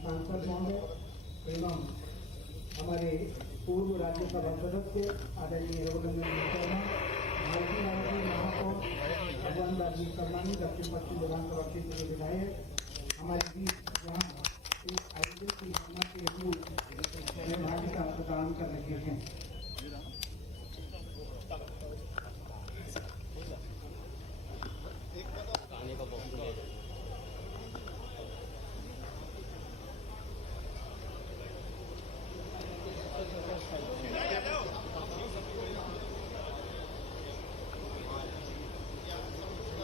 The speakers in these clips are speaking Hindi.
सांसद महोदय एवं हमारे पूर्व राज्यसभा सदस्य आदरणीय रघुनंदन शर्मा, मालती राय महापौर, भगवान दास जी सरनानी, दक्षिण पश्चिम विधानसभा क्षेत्र के विधायक, हमारे बीच यहाँ एक आयोजन की घटना के रूप में मान्यता प्रदान कर रहे हैं।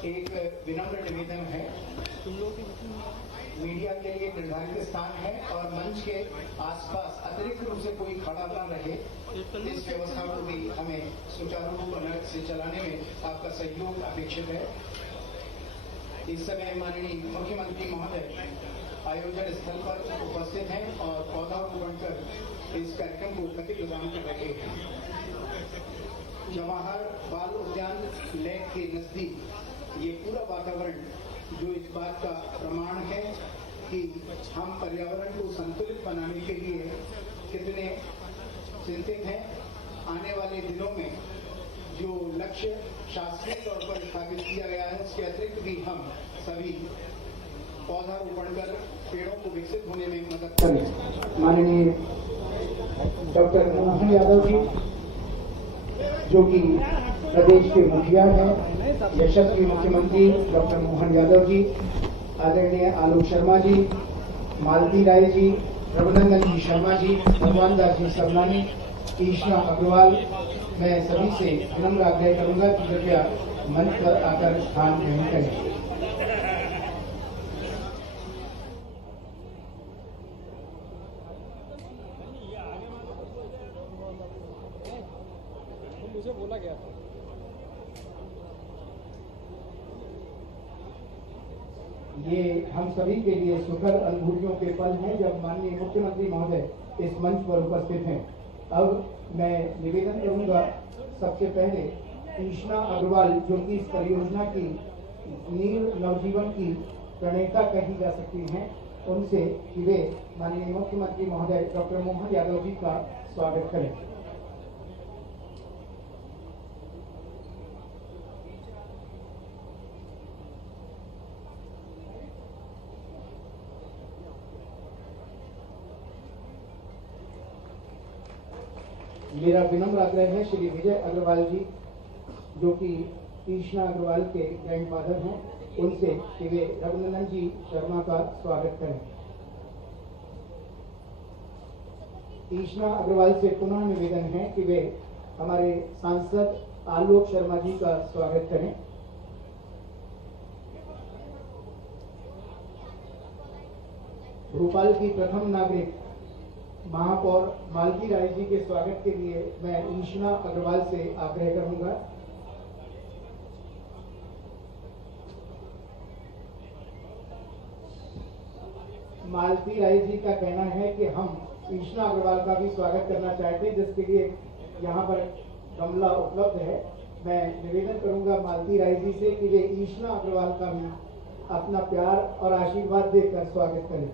एक विनम्र निवेदन है, मीडिया के लिए निर्धारित स्थान है और मंच के आसपास अतिरिक्त रूप से कोई खड़ा न रहे। इस व्यवस्था को भी हमें सुचारू रूप से चलाने में आपका सहयोग अपेक्षित है। इस समय माननीय मुख्यमंत्री महोदय आयोजन स्थल पर उपस्थित हैं और पौधारोपण कर इस कार्यक्रम को गति प्रदान कर रहे हैं। जवाहर बाल उद्यान लेक के नजदीक ये पूरा वातावरण जो इस बात का प्रमाण है कि हम पर्यावरण को संतुलित बनाने के लिए कितने चिंतित हैं। आने वाले दिनों में जो लक्ष्य शासकीय तौर पर स्थापित किया गया है, उसके अतिरिक्त भी हम सभी पौधारोपण कर पेड़ों को विकसित होने में मदद करें। माननीय डॉक्टर मोहन यादव जी जो कि प्रदेश के मुखिया हैं, यशस्वी मुख्यमंत्री डॉक्टर मोहन यादव जी, आदरणीय आलोक शर्मा जी, मालती राय जी, रघुनंदन जी शर्मा जी, भगवान दास जी सरनानी, ईशना अग्रवाल, मैं सभी से विनम्र आग्रह करूंगा कि कृपया मंच पर आकर स्थान ग्रहण करें। मुझे बोला गया था। ये हम सभी के लिए सुखद अनुभूतियों के पल हैं जब माननीय मुख्यमंत्री महोदय इस मंच पर उपस्थित हैं। अब मैं निवेदन करूंगा सबसे पहले ईशना अग्रवाल जो कि इस परियोजना की नील नवजीवन की प्रणेता कही जा सकती हैं, उनसे कि वे माननीय मुख्यमंत्री महोदय डॉक्टर मोहन यादव जी का स्वागत करें। मेरा विनम्र आग्रह है श्री विजय अग्रवाल जी जो कि ईशना अग्रवाल के ग्रैंडफादर हैं, उनसे कि वे रघुनंदन जी शर्मा का स्वागत करें। ईशना अग्रवाल से पुनः निवेदन है कि वे हमारे सांसद आलोक शर्मा जी का स्वागत करें। भोपाल की प्रथम नागरिक महापौर मालती राय जी के स्वागत के लिए मैं ईशना अग्रवाल से आग्रह करूंगा। मालती राय जी का कहना है कि हम ईशना अग्रवाल का भी स्वागत करना चाहते हैं, जिसके लिए यहाँ पर गमला उपलब्ध है। मैं निवेदन करूंगा मालती राय जी से कि वे ईशना अग्रवाल का भी अपना प्यार और आशीर्वाद देकर स्वागत करें।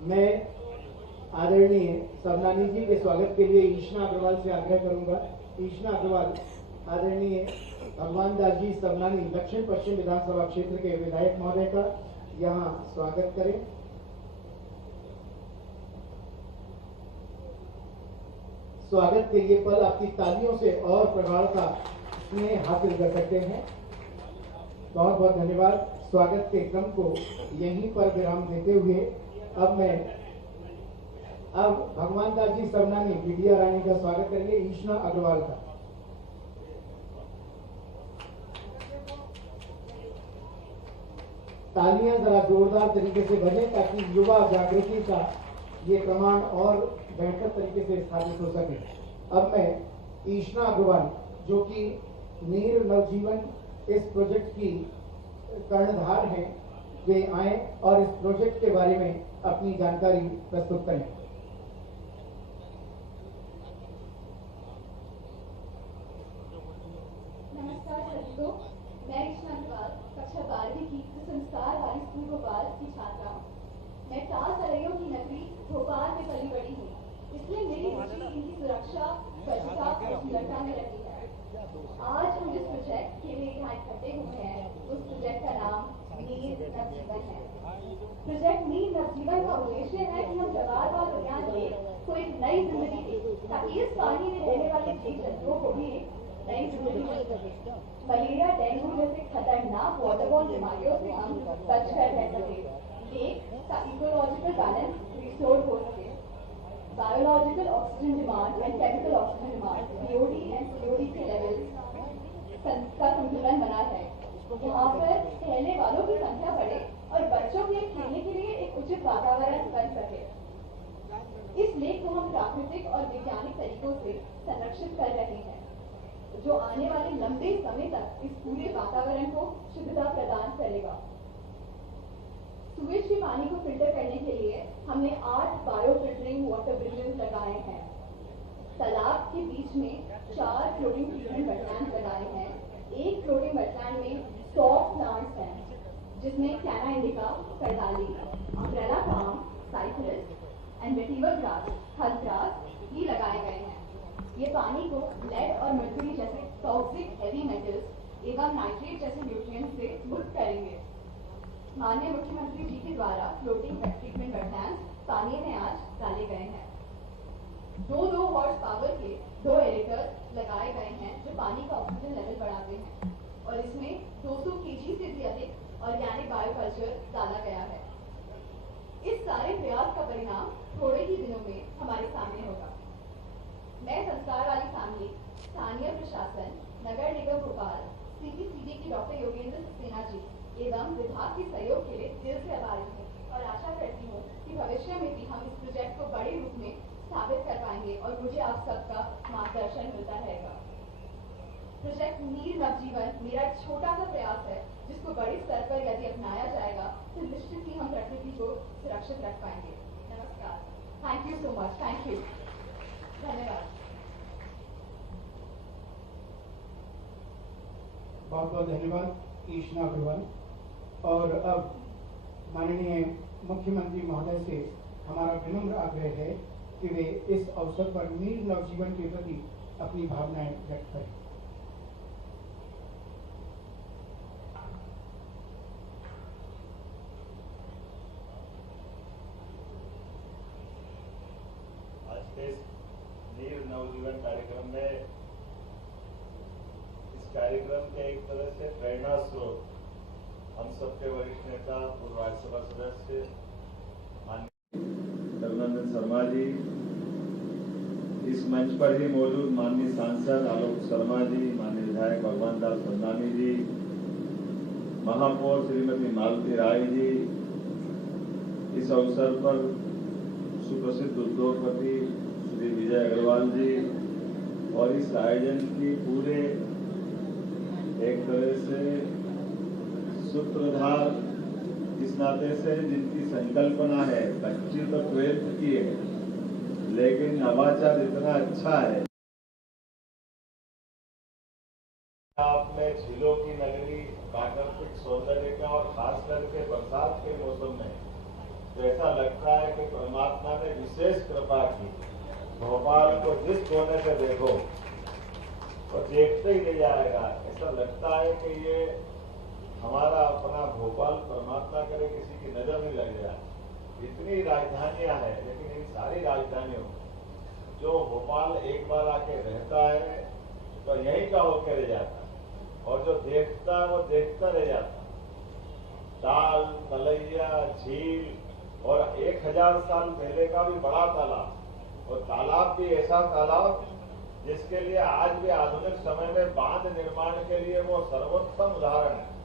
मैं आदरणीय सरनानी जी के स्वागत के लिए ईशना अग्रवाल से आग्रह करूंगा। ईशना अग्रवाल आदरणीय भगवान दास जी सरनानी दक्षिण पश्चिम विधानसभा क्षेत्र के विधायक महोदय का यहाँ स्वागत करें। स्वागत के ये पल आपकी तालियों से और प्रगाढ़ता में हासिल कर सकते हैं। बहुत बहुत धन्यवाद। स्वागत के क्रम को यहीं पर विराम देते हुए अब भगवान दास जी सरनानी विद्या रानी का स्वागत करेंगे ईशना अग्रवाल का। तालियां जरा जोरदार तरीके से बजें ताकि युवा जागृति का ये प्रमाण और बेहतर तरीके से स्थापित हो सके। अब मैं ईशना अग्रवाल जो कि नीर नवजीवन इस प्रोजेक्ट की कर्णधार हैं, वे आए और इस प्रोजेक्ट के बारे में अपनी जानकारी प्रस्तुत करें। नमस्कार सभी को। मैं ईशना अग्रवाल कक्षा 12वीं की संस्कार वाली स्कूल भोपाल की छात्रा हूँ। मैं टाल तलैयों की नगरी भोपाल में पली बड़ी हूँ, इसलिए मेरी रुचि इनकी सुरक्षा, स्वच्छता और सुंदरता में रही है। आज हम जिस प्रोजेक्ट के लिए यहाँ इकट्ठे हुए हैं, उस प्रोजेक्ट का नाम नीर नवजीवन है। प्रोजेक्ट नीर नवजीवन का उद्देश्य है कि हम जवाहरलाल उद्यान में को एक नई जिंदगी दें, ताकि इस पानी में रहने वाले जीव जंतुओं को भी नई जिंदगी मिल सके। मलेरिया, डेंगू जैसे खतरनाक वाटरबॉर्न बीमारियों से हम बचकर रह सके, लेक का इकोलॉजिकल बैलेंस रिस्टोर हो सके, biological oxygen demand and chemical oxygen demand BOD and COD के लेवल का संतुलन बना है। यहाँ पर रहने वालों की संख्या बढ़े और बच्चों के खेलने के लिए एक उचित वातावरण बन सके। इस लेक को हम प्राकृतिक और वैज्ञानिक तरीकों से संरक्षित कर रहे हैं, जो आने वाले लंबे समय तक इस पूरे वातावरण को शुद्धता प्रदान करेगा। सूरज के पानी को फिल्टर करने के लिए हमने 8 बायो फिल्टरिंग वाटर ब्रिजेस लगाए हैं। तालाब के बीच में 4 फ्लोटिंग ट्रीटमेंट वेटलैंड लगाए हैं। एक फ्लोटिंग वेटलैंड में 100 प्लांट्स हैं, जिसमें कैना इंडिका, करदाली, umbrella palm, cyperus and vetiver grass, हल ग्रास भी लगाए गए हैं। ये पानी को लेड और मर्क्यूरी जैसे टॉक्सिक हेवी मेटल्स एवं नाइट्रेट जैसे न्यूट्रिएंट्स से मुक्त करेंगे। माननीय मुख्यमंत्री जी के द्वारा फ्लोटिंग ट्रीटमेंट वेटलैंड्स पानी में आज डाले गए हैं। 2 हॉर्स पावर के 2 एरेटर्स लगाए गए हैं, जो पानी का ऑक्सीजन लेवल बढ़ाते हैं, और इसमें 200 kg से भी अधिक ऑर्गेनिक बायोकल्चर डाला गया है। इस सारे प्रयास का परिणाम थोड़े ही दिनों में हमारे सामने होगा। मैं संस्कार वाली फैमिली, स्थानीय प्रशासन, नगर निगम भोपाल, CPCD की डॉक्टर योगेंद्र सक्सेना जी एवं विभाग के सहयोग के लिए दिल से आभारी हूँ और आशा करती हूँ कि भविष्य में भी हम इस प्रोजेक्ट को बड़े रूप में स्थापित कर पाएंगे और मुझे आप सबका मार्गदर्शन मिलता रहेगा। प्रोजेक्ट नीर नवजीवन मेरा एक छोटा सा प्रयास है, जिसको बड़े स्तर पर यदि अपनाया जाएगा तो निश्चित ही हम प्रकृति को सुरक्षित रख पाएंगे। नमस्कार, thank you so much, thank you, धन्यवाद। बहुत बहुत धन्यवाद ईशना अग्रवाल। और अब माननीय मुख्यमंत्री महोदय से हमारा विनम्र आग्रह है कि वे इस अवसर पर नीर नवजीवन के प्रति अपनी भावनाएं व्यक्त करें। आज के नीर नवजीवन कार्यक्रम में इस कार्यक्रम के एक तरह से प्रेरणा स्रोत हम सबके वरिष्ठ नेता, पूर्व राज्यसभा सदस्य माननीय रघुनंदन शर्मा जी, इस मंच पर ही मौजूद माननीय सांसद आलोक शर्मा जी, माननीय विधायक भगवान दास बंदानी जी, महापौर श्रीमती मालती राय जी, इस अवसर पर सुप्रसिद्ध उद्योगपति श्री विजय अग्रवाल जी और इस आयोजन की पूरे एक तरह से सूत्रधार इस नाते से जिनकी संकल्पना है, बच्ची तो 12th की है, लेकिन नवाचार इतना अच्छा है। आपने झीलों की नगरी, प्राकृतिक सौंदर्य का और खास करके बरसात के मौसम में तो ऐसा लगता है कि परमात्मा ने विशेष कृपा की। भोपाल को जिस कोने से देखो और देखते ही रह जाएगा, ऐसा लगता है कि ये हमारा अपना भोपाल परमात्मा करे किसी की नजर नहीं लग जाए। इतनी राजधानियां हैं, लेकिन इन सारी राजधानियों जो भोपाल एक बार आके रहता है तो यहीं का होकर रह जाता है, और जो देखता है वो देखता रह जाता है। ताल, तलैया, झील और 1000 साल पहले का भी बड़ा तालाब, और तालाब भी ऐसा तालाब जिसके लिए आज भी आधुनिक समय में बांध निर्माण के लिए वो सर्वोत्तम उदाहरण है।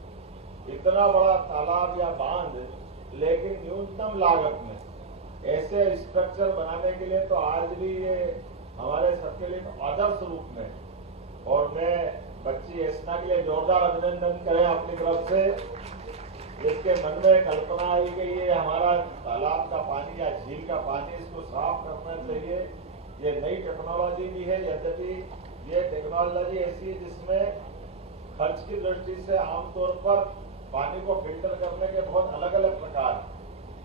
इतना बड़ा तालाब या बांध, लेकिन न्यूनतम लागत में ऐसे स्ट्रक्चर बनाने के लिए तो आज भी ये हमारे सबके लिए आदर्श रूप में। और मैं बच्ची एस्ना के लिए जोरदार अभिनंदन करें अपनी तरफ से, जिसके मन में कल्पना आई कि ये हमारा तालाब का पानी या झील का पानी इसको साफ करना चाहिए। ये नई टेक्नोलॉजी भी है, यद्यपि ये टेक्नोलॉजी ऐसी है जिसमें खर्च की दृष्टि से आमतौर पर पानी को फिल्टर करने के बहुत अलग अलग प्रकार हैं,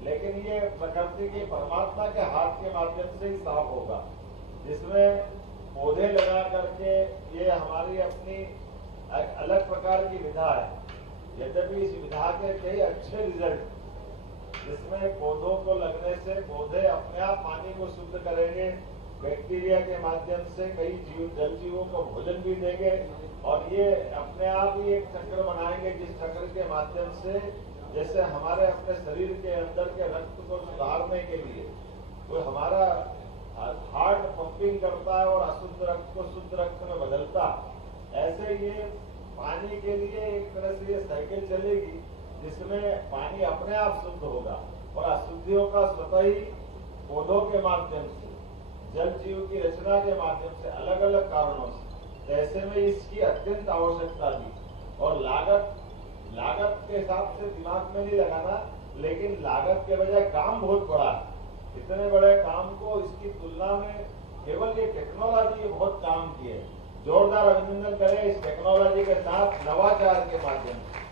लेकिन ये प्रकृति की परमात्मा के हाथ के माध्यम से ही साफ होगा, जिसमें पौधे लगा करके ये हमारी अपनी अलग प्रकार की विधा है। यद्यपि इस विधा के कई अच्छे रिजल्ट, जिसमें पौधों को लगने से पौधे अपने आप पानी को शुद्ध करेंगे, बैक्टीरिया के माध्यम से कई जल जीवों को भोजन भी देंगे और ये अपने आप ही एक चक्र बनाएंगे, जिस चक्र के माध्यम से जैसे हमारे अपने शरीर के अंदर के रक्त को सुधारने के लिए वो हमारा हार्ट पंपिंग करता है और अशुद्ध रक्त को शुद्ध रक्त में बदलता, ऐसे ये पानी के लिए एक तरह से ये साइकिल चलेगी, जिसमें पानी अपने आप शुद्ध होगा और अशुद्धियों का स्वतः ही पौधों के माध्यम से, जल जीव की रचना के माध्यम से, अलग अलग कारणों से, तो ऐसे में इसकी अत्यंत आवश्यकता थी। और लागत के हिसाब से दिमाग में नहीं लगाना, लेकिन लागत के बजाय काम बहुत बड़ा है। इतने बड़े काम को इसकी तुलना में केवल ये टेक्नोलॉजी बहुत काम की है। जोरदार अभिनंदन करें इस टेक्नोलॉजी के साथ नवाचार के माध्यम से।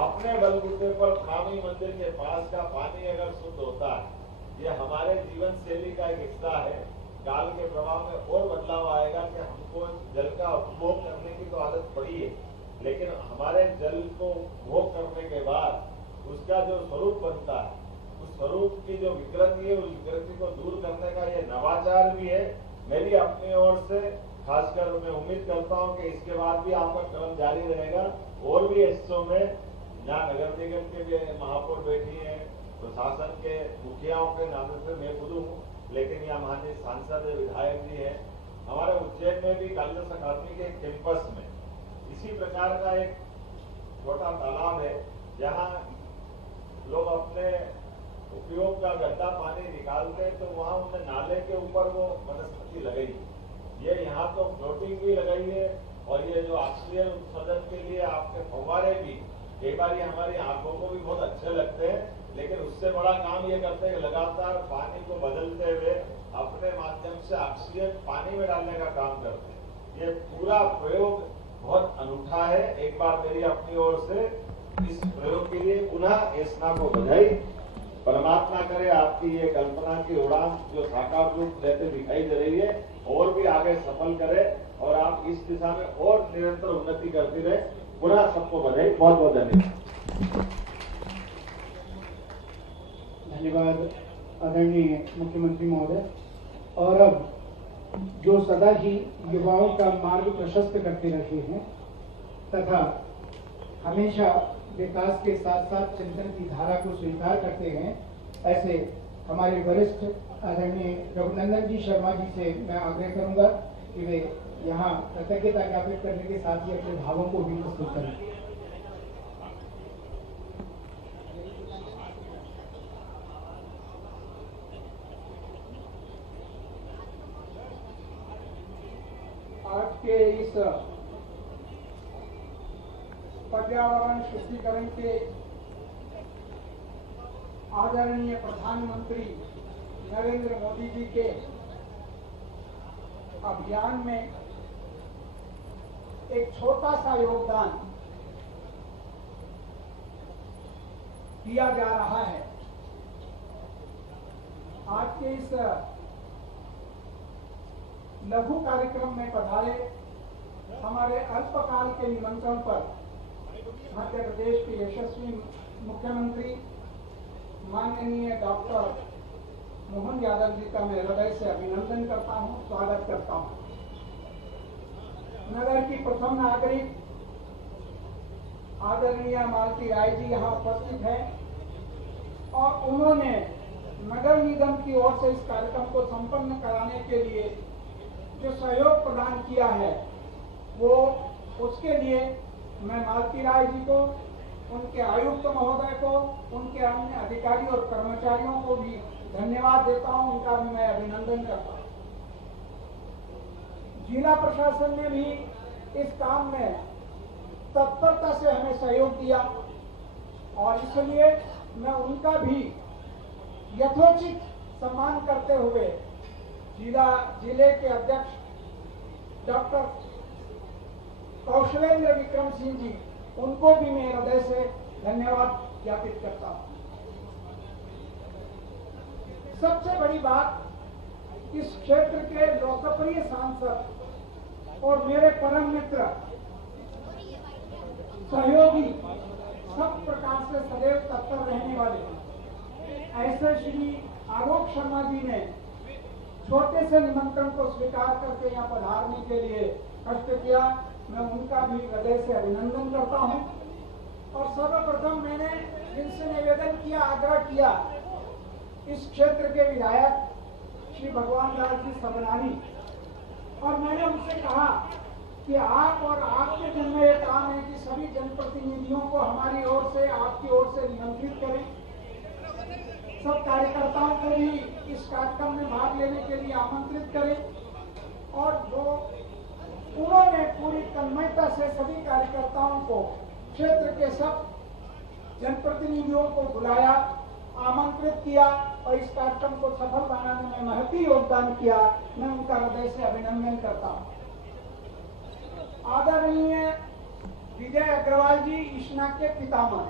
अपने बलबूते पर स्वामी मंदिर के पास का पानी अगर शुद्ध होता है, ये हमारे जीवन शैली का एक हिस्सा है। काल के प्रभाव में और बदलाव आएगा कि हमको जल का उपभोग करने की तो आदत पड़ी है, लेकिन हमारे जल को उपभोग करने के बाद उसका जो स्वरूप बनता है, उस स्वरूप की जो विकृति है, उस विकृति को दूर करने का ये नवाचार भी है। मेरी अपनी ओर से खासकर मैं उम्मीद करता हूं कि इसके बाद भी आपका क्रम जारी रहेगा और भी हिस्सों में, जहाँ नगर निगम के भी महापौर बैठी हैं, प्रशासन के मुखियाओं के नाते से मैं खुद हूँ, लेकिन यहाँ माननीय सांसद विधायक जी हैं। हमारे उज्जैन में भी कालिदास अकादमी के कैंपस में इसी प्रकार का एक छोटा तालाब है, जहाँ लोग अपने उपयोग का गंदा पानी निकालते हैं, तो वहाँ उन्हें नाले के ऊपर वो वनस्पति लगाई। ये यहाँ तो फ्लोटिंग भी लगाई है और ये जो ऑक्सीजन उत्पादन के लिए आपके फव्वारे भी कई बार ये हमारी आंखों को भी बहुत अच्छे लगते हैं, लेकिन उससे बड़ा काम ये करते हैं कि लगातार पानी को बदलते हुए अपने माध्यम से ऑक्सीजन पानी में डालने का काम करते हैं। ये पूरा प्रयोग बहुत अनूठा है। एक बार मेरी अपनी ओर से इस प्रयोग के लिए पुनः एस्ना को बधाई। परमात्मा करे आपकी ये कल्पना की उड़ान जो साकार रूप लेते दिखाई दे रही है और भी आगे सफल करे और आप इस दिशा में और निरंतर उन्नति करती रहे। पुनः सबको बधाई, बहुत बहुत धन्यवाद। धन्यवाद आदरणीय मुख्यमंत्री महोदय। और अब जो सदा ही युवाओं का मार्ग प्रशस्त करते रहे हैं तथा हमेशा विकास के साथ साथ चिंतन की धारा को स्वीकार करते हैं, ऐसे हमारे वरिष्ठ आदरणीय रघुनंदन जी शर्मा जी से मैं आग्रह करूंगा कि वे यहाँ कृतज्ञता ज्ञापित करने के साथ ही अपने भावों को भी प्रस्तुत करें। आज के इस पर्यावरण शुद्धिकरण के आदरणीय प्रधानमंत्री नरेंद्र मोदी जी के अभियान में एक छोटा सा योगदान दिया जा रहा है। आज के इस लघु कार्यक्रम में पधारे हमारे अल्पकाल के निमंत्रण पर मध्य प्रदेश के यशस्वी मुख्यमंत्री माननीय डॉक्टर मोहन यादव जी का मैं हृदय से अभिनंदन करता हूं, स्वागत करता हूं। नगर की प्रथम नागरिक आदरणीय मालती राय जी यहाँ उपस्थित हैं और उन्होंने नगर निगम की ओर से इस कार्यक्रम को संपन्न कराने के लिए जो सहयोग प्रदान किया है, वो उसके लिए मैं मालती राय जी को, उनके आयुक्त महोदय को, उनके अन्य अधिकारी और कर्मचारियों को भी धन्यवाद देता हूं, उनका भी मैं अभिनंदन करता हूं। जिला प्रशासन ने भी इस काम में तत्परता से हमें सहयोग दिया और इसलिए मैं उनका भी यथोचित सम्मान करते हुए जिले के अध्यक्ष डॉक्टर कौशलेंद्र विक्रम सिंह जी, उनको भी मैं हृदय से धन्यवाद ज्ञापित करता हूं। सबसे बड़ी बात, इस क्षेत्र के लोकप्रिय सांसद और मेरे परम मित्र, सहयोगी, सब प्रकार से सदैव तत्पर रहने वाले ऐसे श्री आलोक शर्मा जी ने छोटे से निमंत्रण को स्वीकार करके यहाँ पधारने के लिए कष्ट किया। मैं उनका भी हृदय से अभिनंदन करता हूँ। और सर्वप्रथम मैंने जिनसे निवेदन किया, आग्रह किया, इस क्षेत्र के विधायक श्री भगवान लाल जी सबनानी, और मैंने उनसे कहा कि आप और आपके दिन में एक काम है कि सभी जनप्रतिनिधियों को हमारी ओर से, आपकी ओर से निमंत्रित करें, सब कार्यकर्ताओं को भी इस कार्यक्रम में भाग लेने के लिए आमंत्रित करें। और जो उन्होंने पूरी तन्मयता से सभी कार्यकर्ताओं को, क्षेत्र के सब जनप्रतिनिधियों को बुलाया, आमंत्रित किया और इस कार्यक्रम को सफल बनाने में महती योगदान किया। मैं उनका हृदय से अभिनंदन करता हूँ। आदरणीय विजय अग्रवाल जी, इशना के पितामह,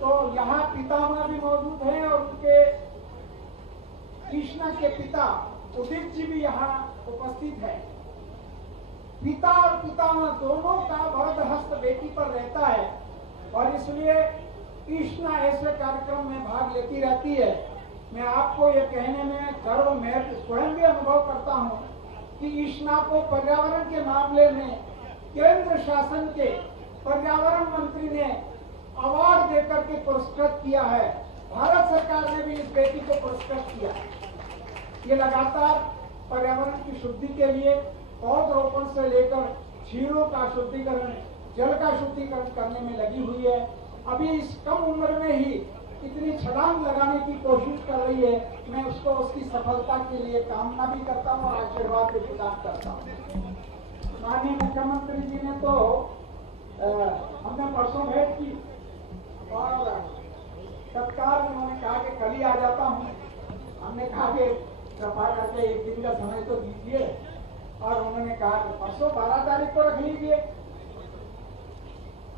तो यहाँ पितामह भी मौजूद हैं और उनके इशना के पिता उदित जी भी यहाँ उपस्थित हैं। पिता और पितामह दोनों का वरद हस्त बेटी पर रहता है और इसलिए इशना ऐसे कार्यक्रम में भाग लेती रहती है। मैं आपको ये कहने में गर्व, मैं स्वयं भी अनुभव करता हूँ कि इशना को पर्यावरण के मामले में केंद्र शासन के पर्यावरण मंत्री ने अवार्ड देकर के पुरस्कृत किया है। भारत सरकार ने भी इस बेटी को पुरस्कृत किया। ये लगातार पर्यावरण की शुद्धि के लिए पौधरोपण से लेकर झीलों का शुद्धिकरण, जल का शुद्धिकरण करने में लगी हुई है। अभी इस कम उम्र में ही इतनी छलांग लगाने की कोशिश कर रही है। मैं उसको उसकी सफलता के लिए कामना भी करता हूँ और आशीर्वाद भी प्रदान करता हूँ। माननीय मुख्यमंत्री जी ने तो हमने परसों भेंट की और तत्काल उन्होंने कहा कि कल ही आ जाता हूँ। हमने कहा कि कृपा करके एक दिन का समय तो दीजिए, और उन्होंने कहा कि परसों 12 तारीख को रख लीजिए।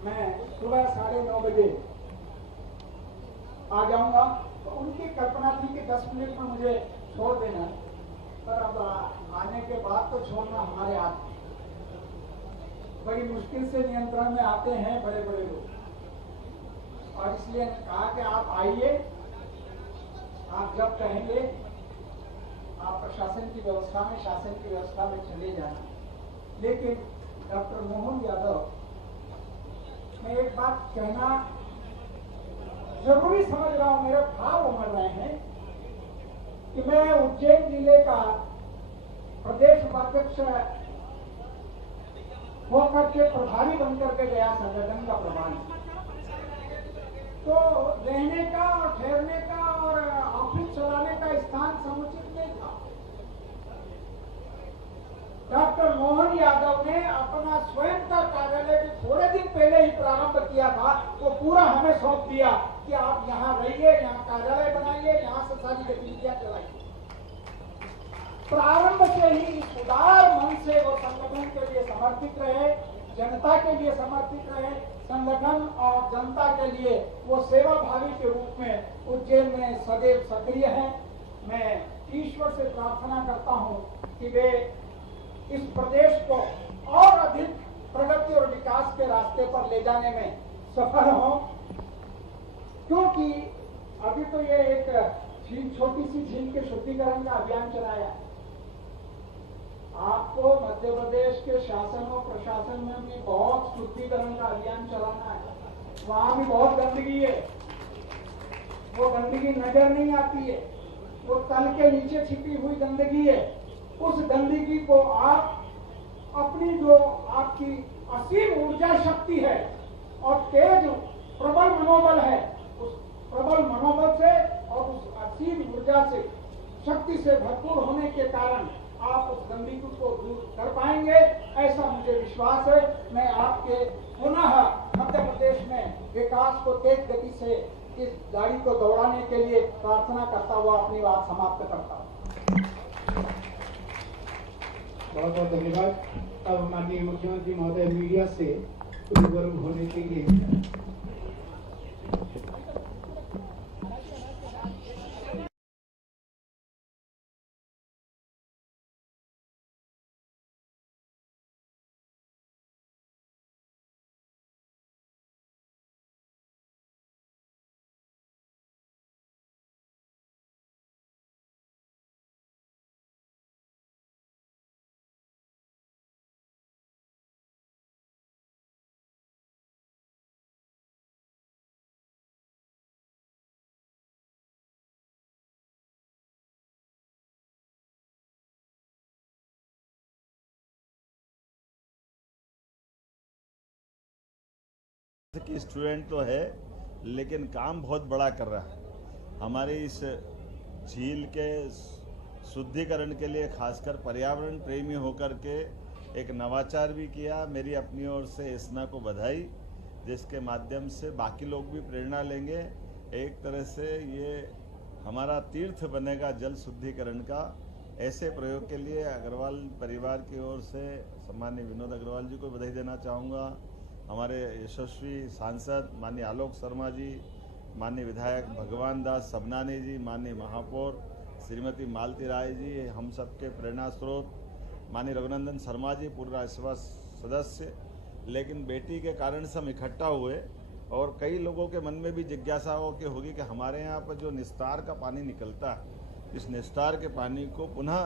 मैं सुबह 9:30 बजे आ जाऊंगा। तो उनकी कल्पना थी कि 10 मिनट में मुझे छोड़ देना, पर अब आने के बाद तो छोड़ना हमारे हाथ में। बड़ी मुश्किल से नियंत्रण में आते हैं बड़े बड़े लोग, और इसलिए कहा कि आप आइए, आप जब कहेंगे आप प्रशासन की व्यवस्था में, शासन की व्यवस्था में चले जाना। लेकिन डॉक्टर मोहन यादव, मैं एक बात कहना जरूरी समझ रहा हूं, मेरे भाव उमड़ रहे हैं कि मैं उज्जैन जिले का प्रदेश उपाध्यक्ष होकर के प्रभारी बनकर के गया, संगठन का प्रभारी। तो रहने का और ठहरने का और ऑफिस चलाने का स्थान समुचित नहीं था। डॉक्टर मोहन यादव ने अपना स्वयं का कार्यालय भी थोड़े दिन पहले ही प्रारंभ किया था, वो पूरा हमें सौंप दिया कि आप यहाँ रहिए, यहाँ कार्यालय बनाइए, यहाँ से सारी गतिविधियां चलाइए। प्रारंभ से ही इस उदार मन से वो संगठन के लिए समर्पित रहे, जनता के लिए समर्पित रहे। संगठन और जनता के लिए वो सेवा भावी के रूप में उज्जैन में सदैव सक्रिय हैं। मैं ईश्वर से प्रार्थना करता हूँ कि वे इस प्रदेश को और अधिक प्रगति और विकास के रास्ते पर ले जाने में सफल हों, क्योंकि अभी तो ये एक छोटी सी झील के शुद्धिकरण का अभियान चलाया। आपको मध्य प्रदेश के शासन और प्रशासन में भी बहुत शुद्धिकरण का अभियान चलाना है। वहां भी बहुत गंदगी है, वो गंदगी नजर नहीं आती है, वो तल के नीचे छिपी हुई गंदगी है। उस गंदगी को आप अपनी जो आपकी असीम ऊर्जा शक्ति है और तेज प्रबल मनोबल है, उस प्रबल मनोबल से और उस असीम ऊर्जा से, शक्ति से भरपूर होने के कारण आप उस गंदगी को दूर कर पाएंगे, ऐसा मुझे विश्वास है। मैं आपके पुनः मध्य प्रदेश में विकास को तेज गति से इस गाड़ी को दौड़ाने के लिए प्रार्थना करता हुआ अपनी बात समाप्त करता हूँ। बहुत बहुत धन्यवाद। अब माननीय मुख्यमंत्री महोदय मीडिया से रूबरू होने के लिए कि स्टूडेंट तो है लेकिन काम बहुत बड़ा कर रहा है। हमारे इस झील के शुद्धिकरण के लिए खासकर पर्यावरण प्रेमी होकर के एक नवाचार भी किया। मेरी अपनी ओर से एस्ना को बधाई, जिसके माध्यम से बाकी लोग भी प्रेरणा लेंगे। एक तरह से ये हमारा तीर्थ बनेगा जल शुद्धिकरण का। ऐसे प्रयोग के लिए अग्रवाल परिवार की ओर से सम्माननीय विनोद अग्रवाल जी को बधाई देना चाहूँगा। हमारे यशस्वी सांसद माननीय आलोक शर्मा जी, माननीय विधायक भगवान दास सबनानी जी, माननीय महापौर श्रीमती मालती राय जी, हम सबके प्रेरणा स्रोत माननीय रघुनंदन शर्मा जी, पूर्व राज्यसभा सदस्य। लेकिन बेटी के कारण से हम इकट्ठा हुए और कई लोगों के मन में भी जिज्ञासा होगी कि हमारे यहाँ पर जो निस्तार का पानी निकलता है, इस निस्तार के पानी को पुनः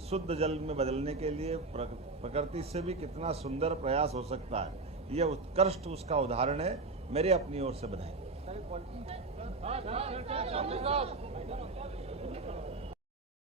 शुद्ध जल में बदलने के लिए प्रकृति से भी कितना सुंदर प्रयास हो सकता है। यह उत्कृष्ट उसका उदाहरण है। मेरे अपनी ओर से बधाई।